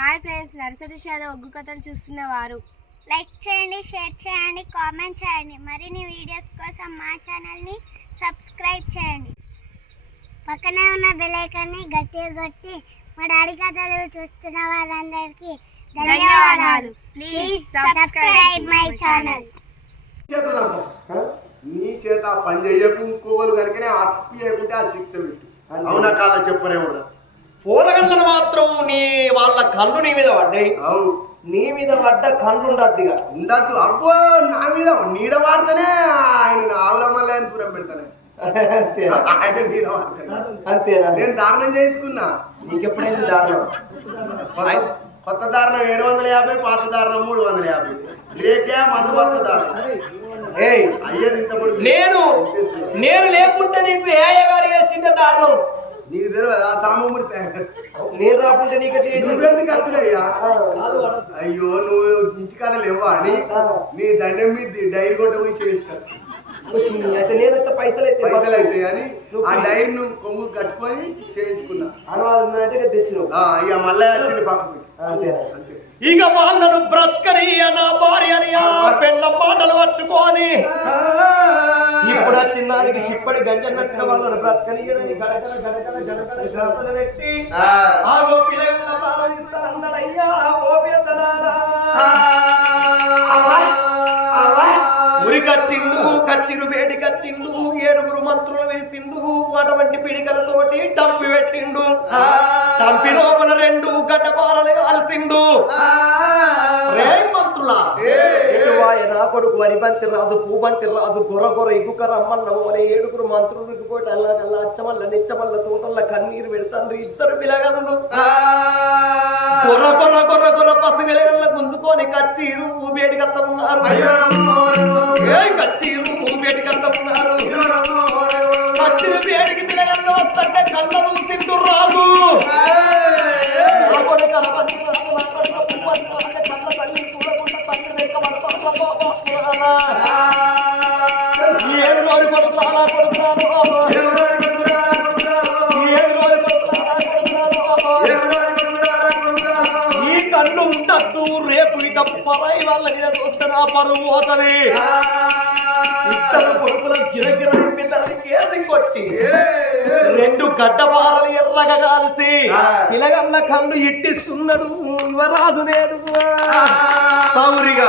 Hi friends nursery షాద ఒగ్గు కథలు చూస్తున్న వారు. లైక్ చేయండి షేర్ చేయండి కామెంట్ చేయండి. మరిన్ని వీడియోస్ కోసం మా ఛానల్ని సబ్స్క్రైబ్ చేయండి. పక్కనే ఉన్న బెల్ ఐకాన్ని గట్టిగా కొట్టి మా డాడీ కథలు చూస్తున్న వారందరికీ ధన్యవాదాలు. Please subscribe my channel? నీ చేత పని ఇంకోలు కనుకనే అప్పు చేయకుంటే ఆ శిక్ష పెట్టు. అవునా కాదా చెప్పరేమో పూరగంటలు మాత్రం నీ వాళ్ళ కళ్ళు నీ మీద పడ్డాయి. నీ మీద పడ్డ కళ్ళు ఉండద్దిగా ఉండద్దు. అబ్బో నా మీద నీడ వాడితేనే ఆయన మళ్ళీ ఆయన దూరం పెడతానే అంతేనా ఆయన నీడ వాడితేనే అంతేనా నేను దారుణం చేయించుకున్నా. నీకెప్పుడైతే దారుణం? కొత్త- దారుణం ఏడు వందల యాభై పాత దారుణం మూడు వందల యాభై. రేకే మందు కొత్త దారుణం. ఏయ్ అయ్యేది ఇంత. నేను నేను లేకుంటే నీకు ఏ గారు వేసిందే దారుణం? నీకు తెలియదు? ఆ సామూర్తి నేను రాకుంటే నీకు? నువ్వెందుకు. అయ్యో నువ్వు ఇంటికాడ లేవా అని నీ దండం మీద డైరీ కొట్ట పోయి చేయించుకో. అయితే నేనైతే పైసలు అయితే పైసలు అయితే అని నువ్వు ఆ డైరీ నువ్వు కొంగు కట్టుకొని చేయించుకున్నా. అనువాదం ఇక తెచ్చినావు. ఆ, ఇక మళ్ళీ వచ్చింది పక్కకి అంతేనా అంతే. ఇక వాళ్ళను బ్రతకని నా భార్యని ఆ పెళ్ళ మాటలు పట్టుకొని. ఇప్పుడు దానికి చిప్పడి గంజన్నట్టుగా వాళ్ళని బ్రతకని గడగడ గడగడ గడగడ గడపలు పెట్టి ఆ. ఆ గోపిలగల్ల ప్రారంభిస్తానన్నాడయ్యా ఓ పెద్దలారా. ఉరి కట్టిండు కచ్చిరు వేడి కట్టిండు ఏడుగురు మంత్రులు వేసిండు అటువంటి పిడికలతోటి టంపి పెట్టిండు. టంపి లోపల రెండు గడ్డపారలు కాల్సిండు. రే మంత్రులా ఎటు వాయన కొడుకు వరిబంతి రాదు పూబంతి రాదు గొర్ర గొర్ర ఇగుక రమ్మన్నావు అనే ఏడుగురు మంత్రులు ఇగుకోటి అల్లా కల్లా అచ్చమల్ల నిచ్చమల్ల తోటల్ల కన్నీరు పెడతాండ్రు. ఇద్దరు పిలగలను గొర్ర గొర్ర గొర్ర గొర్ర పసి వెలగల్ల గుంజుకొని కచ్చీరు వేడికత్త ఉన్నారు. ఏ కచ్చీరు వేడికత్త ఉన్నారు. కచ్చీరు వేడికి పిలగల్ల వస్తుంటే కళ్ళను తింటూ పరువు పోతుంది. ఇద్దరు కొడుకుల గిరగిర నింపిద్దరిని కేసి కొట్టి రెండు గడ్డపారలు ఎర్రగా కాల్సి పిలగల్ల కళ్ళు ఇట్టిస్తున్నాడు యువరాజు నేడు సౌరిగా.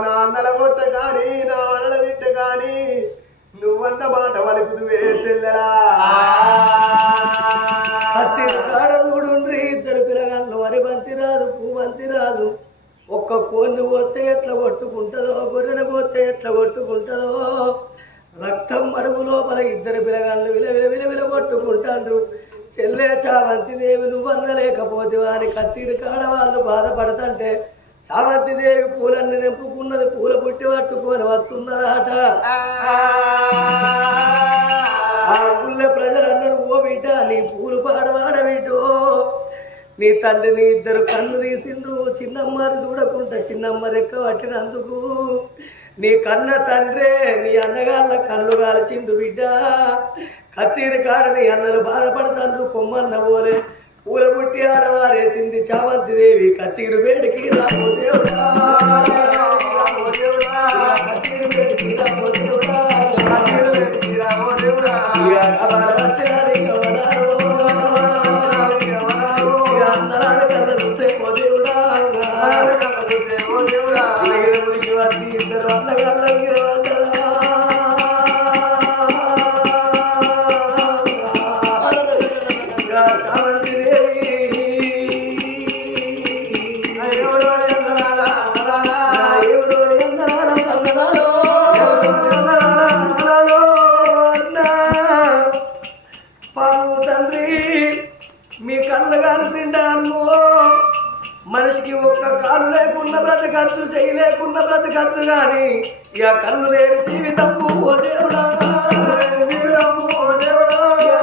నా అన్నల కొట్ట కానీ నా అన్న తిట్ట గాని నువ్వన్న మాట వలుకుదు వేసెల్లరా కాడగూడుండ్రి ఇద్దరు పిల్లగాళ్ళు వరి బంతి రాదు పూ బంతి రాదు ఒక్క కోళ్ళు పోతే ఎట్లా కొట్టుకుంటుందో గొర్రెను పోతే ఎట్లా కొట్టుకుంటుందో రక్తం మరుగు లోపల ఇద్దరు పిల్లగాళ్ళు విల విల విల విల కొట్టుకుంటాండ్రు. చెల్లే చావంతి దేవి నువ్వు లేకపోతే వారి కచ్చీరు కాడ వాళ్ళు బాధపడతంటే చావంతి దేవి పూలన్నీ నింపుకున్నది పూల పుట్టి పట్టుకొని వస్తున్నదాట ఆ ఊళ్ళో ప్రజలందరూ ఓ బిడ్డ నీ పూలు పాడవాడవిటో. నీ తండ్రిని ఇద్దరు కన్ను తీసిండ్రు. చిన్నమ్మని చూడకుండా చిన్నమ్మ రెక్క పట్టినందుకు నీ కన్న తండ్రే నీ అన్నగాళ్ళ కళ్ళు కాల్చిండు బిడ్డ. కచ్చీరి కాడ నీ అన్నలు బాధపడతాండ్రు కొమ్మన్న పోలే. పూలబుట్టి ఆడవారేసింది చామంతి దేవి కచ్చీరు వేడికి రామో దేవుడా. పాము తండ్రి మీ కళ్ళు కలిసిండాను మనిషికి ఒక్క కాలు లేకుండా బ్రతకచ్చు చెయ్యి లేకుండా బ్రతకచ్చు కానీ ఇక కళ్ళు లేని జీవితం ఓ దేవుడా జీవితము ఓ దేవుడా,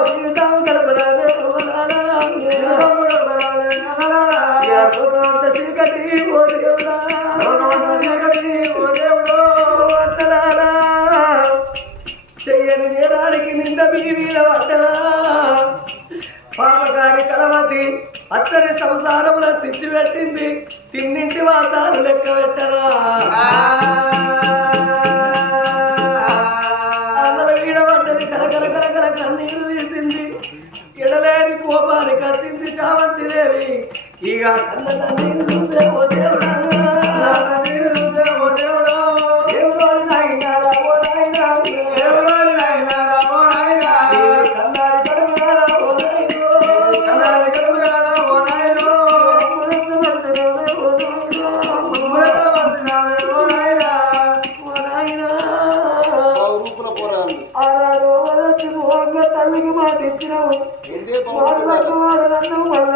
జీవితం గడపరా దేవుడా. జీవితము చీకటి ఓ దేవుడా. పాపగారి కలవది. అత్తని సంసారముల సిచ్చి పెట్టింది. తిన్నింటి వాసాలు లెక్క పెట్టరా.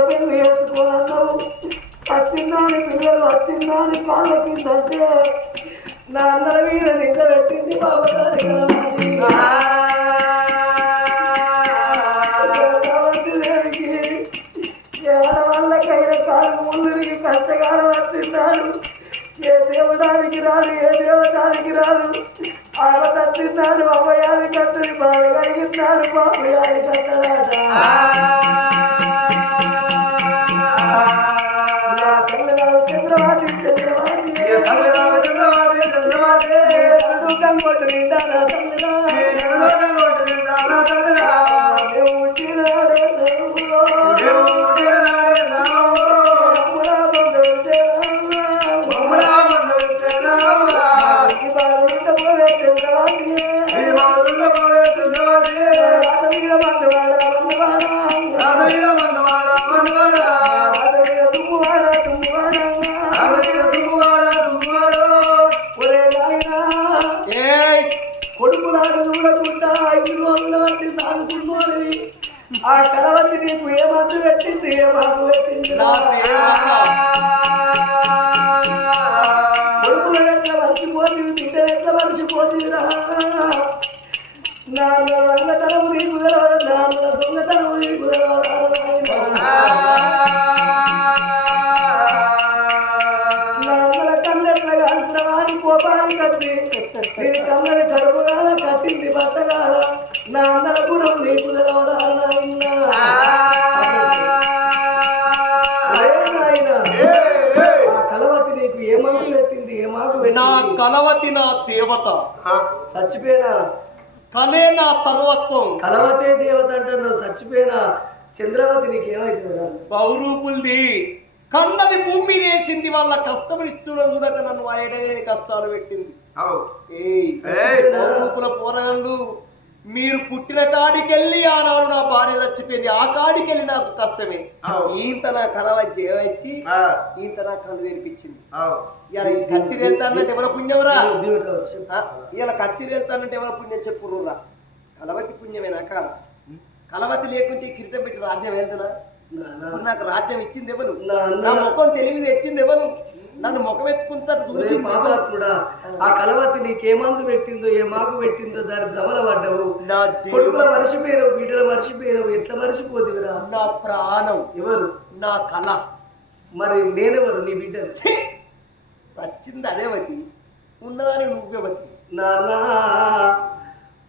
వాడనన్నావు వాళ్ళ పెళ్ళి వచ్చిందాని పిల్లలు వచ్చిందాని నా అందరి మీద నిద్ర పెట్టింది బాబగారి కలవాడి. కలవాడి దేవికి ఆడవాళ్ళకైన కాలు ముందుకి కష్టకాలం వచ్చిన్నాడు ఏ దేవుడానికి ఏ దేవతానికి రాదు ఆమె తచ్చిన్నాడు అమ్మయాది కట్టది కలిగిన్నాడు కట్టరాట చంద్రవాది ఏ ఆ కలవతి నీకు ఏ మందు పెట్టింది? ఏ మాకు పెట్టింది? కొడుకులు ఎట్లా మర్చిపోతుంది ఎట్లా నాన్న నీకు తెలవదు నాన్న నీకు కడుపుగాల కట్టింది బట్టగాల నా గుణం నీకు తెలవదా నా కలవతి నా దేవత. చచ్చిపోయినా? కలే నా సర్వస్వం. కలవతే దేవత అంటే నువ్వు చచ్చిపోయినా? చంద్రవతి నీకు ఏమైతుందిరా బహురూపుల్ది కన్నది భూమి వేసింది వాళ్ళ కష్టం ఇస్తున్నాడు చూడక నన్ను వాడే కష్టాలు పెట్టింది. బహురూపుల పోరగాళ్ళు మీరు పుట్టిన కాడికెళ్ళి ఆనాడు నా భార్య చచ్చిపోయింది. ఆ కాడికెళ్ళి నాకు కష్టమే. ఈంత నా జయవచ్చి ఆ, ఈంత నా కళ్ళు తెరిపించింది. ఇలా కచ్చిరి వెళ్తానంటే ఎవరి. ఆ, ఇలా కచ్చిరి వెళ్తానంటే ఎవరి పుణ్యం చెప్పుర్రా కలవతి పుణ్యమేనా కాదు కలవతి లేకుంటే కిరీటం పెట్టి రాజ్యం వెళ్తున్నా? నాకు రాజ్యం ఇచ్చింది ఎవరు? నా ముఖం తెలివి తెచ్చింది ఎవరు? నన్ను ముఖం ఎత్తుకుంటారు ఒరే చూసింది ఎవరు? పాపాత్ముడా, ఆ కలవతి నీకే మందు పెట్టిందో ఏ మాకు పెట్టిందో దాని దమల పడ్డవు. కొడుకుల దేవుడు, మర్చిపోయినావు బిడ్డల మర్చిపోయినావు ఎట్లా మర్చిపోతివిరా నా ప్రాణం ఎవరు? నా కళ మరి నేనెవరు? నీ బిడ్డ! సచ్చింది అదే వతి. ఉన్నదాని నువ్వే వతి. నాన్న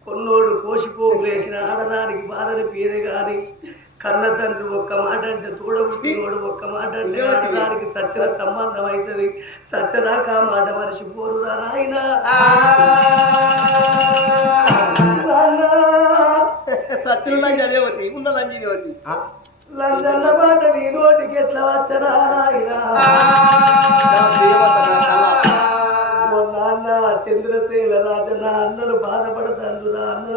కొన్నోడు కోసిపోగు వేసిన ఆడదానికి బాధని పీదే గాని కన్న తండ్రి ఒక్క మాట అంటే తోడబుట్టినోడు ఒక్క మాట అంటే ఆడదానికి సత్యన సంబంధం అవుతుంది సత్యదాకా ఆ మాట మర్చిపోరు నాయన. సచ్చిన నాకు అదే వతి ఉన్నదని ఇది వతి లంచన్న మాట నీ నోటికి ఎట్లా వచ్చరా నాయన? నాన్న చంద్రశీల రాజ నా అన్నలు బాధపడతాను అన్నల